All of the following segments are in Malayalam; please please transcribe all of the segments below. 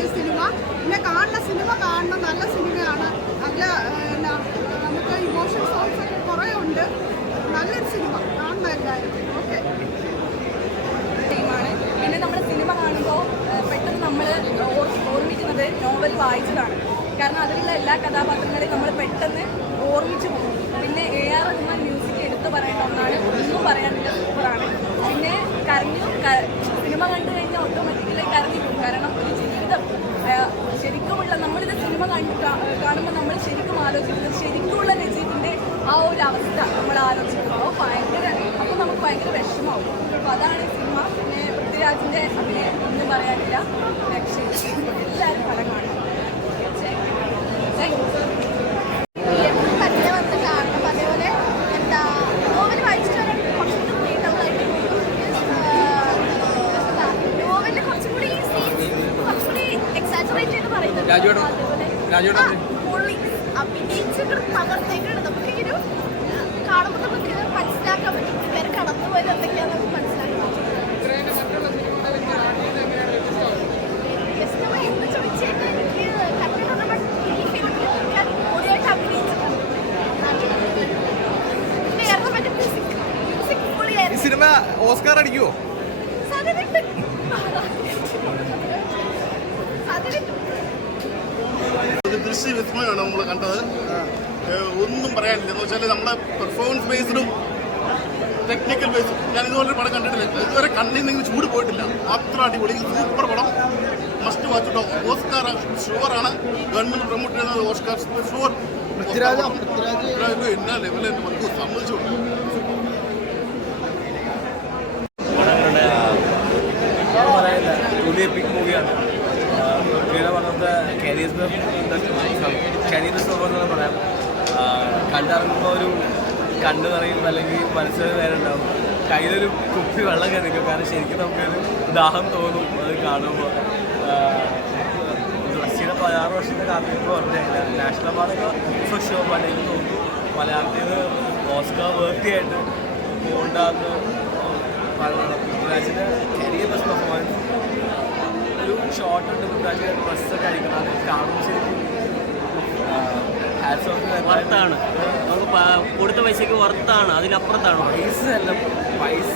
ഈ സിനിമ. പിന്നെ കാണുന്ന സിനിമ കാണണം, നല്ല സിനിമയാണ്. നല്ല നമുക്ക് ഇമോഷൻ സോങ്സ് ഒക്കെ കുറേ ഉണ്ട്. നല്ലൊരു സിനിമ കാണണം എല്ലാവരും. ഓക്കെ. പിന്നെ നമ്മൾ സിനിമ കാണുമ്പോൾ പെട്ടെന്ന് നമ്മൾ ഓർമ്മിക്കുന്നത് നോവൽ വായിച്ചതാണ്. കാരണം അതിലുള്ള എല്ലാ കഥാപാത്രങ്ങളെയും നമ്മൾ പെട്ടെന്ന് ഓർമ്മിച്ചു പോകും. പിന്നെ AR റഹ്മാൻ മ്യൂസിക് എടുത്തു പറയേണ്ട ഒന്നാണ്, ഒന്നും പറയാനില്ല, സൂപ്പറാണ്. പിന്നെ സിനിമ കണ്ടു കഴിഞ്ഞാൽ ഓട്ടോമാറ്റിക്കലി കരഞ്ഞു പോകും. കാരണം ഒരു ജീവിതം ശരിക്കുമുള്ള നമ്മളിത് സിനിമ കാണുമ്പോൾ നമ്മൾ ശരിക്കും ആലോചിക്കുന്നത് ശരിക്കുമുള്ള രചയിതിൻ്റെ ആ ഒരു അവസ്ഥ നമ്മൾ ആലോചിക്കുന്നത്. അപ്പോൾ നമുക്ക് ഭയങ്കര വിഷമമാവും. അപ്പോൾ അതാണ് സിനിമ. പിന്നെ പൃഥ്വിരാജിൻ്റെ അഭിനയം ഒന്നും പറയാനില്ല, രക്ഷയില്ല. എല്ലാവരും പടം കാണും. പകർത്തേക്കാണ് നമുക്കിങ്ങനെ കാണുമ്പോൾ നമുക്ക് മനസ്സിലാക്കാൻ പറ്റും. പേര് കടന്നു പോയത് എന്തൊക്കെയാണെന്ന് നമുക്ക് മനസ്സിലാക്കാൻ പറ്റും. എന്ന് ചോദിച്ചു കഴിഞ്ഞാൽ എനിക്ക് കൂടുതലായിട്ട് അഭിനയിച്ചിട്ടുണ്ട്. സിനിമ ഓസ്കാർ അടിക്കുവോ? സാധ്യതയുണ്ട്. ദൃശ്യവിസ്മയമാണ് നമ്മൾ കണ്ടത്. ഒന്നും പറയാനില്ല. എന്ന് വെച്ചാൽ നമ്മുടെ പെർഫോമൻസ് ബേസ്ഡും ടെക്നിക്കൽ ബേസും ഞാൻ ഇതുപോലെ പടം കണ്ടിട്ടില്ല. ഇതുവരെ കണ്ണിൽ ചൂട് പോയിട്ടില്ല. അത്ര അടിപൊളി സൂപ്പർ പടം. മസ്റ്റ് വാച്ച് കേട്ടോ. ഓസ്കാർ ഷുവറാണ്. ഗവൺമെന്റ് പ്രൊമോട്ട് ചെയ്യുന്നത് ഓസ്കാർ ഷുവർ. എന്നാ ലെവലിൽ നമുക്ക് സമ്മതിച്ചു. മൂവിയാണ്. പറഞ്ഞത് കരിയർ എന്ന് പറയാം. കണ്ടിറങ്ങുമ്പോൾ ഒരു കണ്ണ് നിറയും, അല്ലെങ്കിൽ മനസ്സിൽ നേരെ ഉണ്ടാവും. കയ്യിലൊരു കുപ്പി വെള്ളം കയറിക്കും. കാരണം ശരിക്കും നമുക്കൊരു ദാഹം തോന്നും അത് കാണുമ്പോൾ. റഷ്യയുടെ 16 വർഷത്തെ കാത്തിരിപ്പ് പറഞ്ഞില്ല. നാഷണൽ അവാർഡൊക്കെ ഫസ്റ്റ് എനിക്ക് തോന്നുന്നു മലയാളത്തിൽ നിന്ന് ഓസ്കാർ വേർത്തിയായിട്ട് ഉണ്ടാകുന്ന പൃഥ്വിരാജിൻ്റെ കരിയർ ബെസ്റ്റ് പെർഫോമൻസ്. ഒരു ഷോർട്ട് ഉണ്ട് പൃഥ്വിരാജ് ഡ്രസ്സൊക്കെ അടിക്കണം. അത് കാണുമ്പോൾ ശരിക്കും വർത്താണ്. നമുക്ക് കൊടുത്ത പൈസയ്ക്ക് വർത്താണ്, അതിനപ്പുറത്താണ്. പൈസ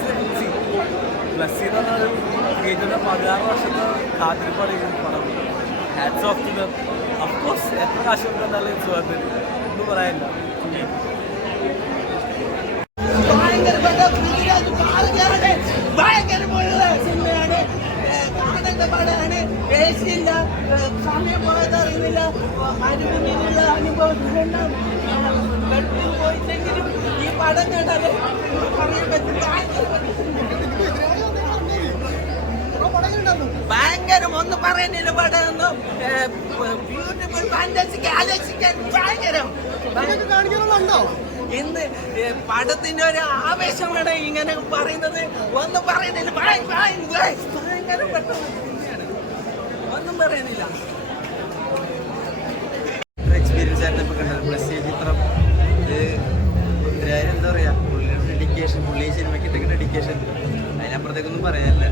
ബ്ലസ്സി എന്ന് പറഞ്ഞൊരു ക്രിയേറ്ററിൻ്റെ 16 വർഷത്തെ കാത്തിരിപ്പാണ് ഈ പടം. Hats off to them. Of course എത്ര കാശ് കൊടുത്താലും സുഖത്തിൽ ഒന്നും പറയാനില്ല. പേശിയില്ല, സമയം പോയത് അറിയുന്നില്ല. മരുഭൂമിയിലുള്ള അനുഭവം ഗൾഫിൽ പോയിട്ടെങ്കിലും ഈ പടം കണ്ടാൽ പറയാൻ പറ്റും. ഭയങ്കരം ഒന്നും പറയാനില്ല. പടമൊന്നും ബ്യൂട്ടിഫുൾ ഫാന്റസി ഗാലക്സിക്കാൻ ഭയങ്കരം കാണിക്കണമെന്നുണ്ടോ? ഇന്ന് പടത്തിന്റെ ഒരു ആവേശമാണ് ഇങ്ങനെ പറയുന്നത്. ഒന്നും പറയുന്നില്ല. ഭയങ്കര പെട്ടെന്ന് ഒന്നും പറയാനില്ല. എക്സ്പീരിയൻസ് ആയിരുന്നു ഇപ്പോൾ കണ്ടത്. പ്ലസ് ചിത്രം പൃഥ്വിരാജ് എന്താ പറയുക, പുള്ളിയുടെ ഡെഡിക്കേഷൻ, പുള്ളി സിനിമയ്ക്ക് ഇട്ടൊക്കെ ഡെഡിക്കേഷൻ, അതിനപ്പുറത്തേക്കൊന്നും പറയാനില്ല.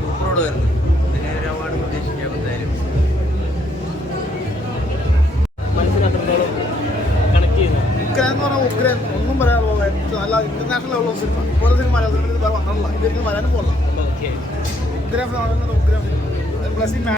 സൂപ്പറോട് വരുന്നു. ഇതിന് ഒരു അവാർഡ് പ്രതീക്ഷിക്കാം എന്തായാലും. ഉക്രൈൻ എന്ന് പറഞ്ഞാൽ ഉക്രൈൻ ഒന്നും പറയാനുള്ള നല്ല ഇന്റർനാഷണൽ ലെവലുള്ള സിനിമ. ഓരോ സിനിമ മലയാള സിനിമയിൽ വന്നിട്ടുള്ള ഇതൊരിക്കലും വരാനും പോകില്ല. Ukraine plus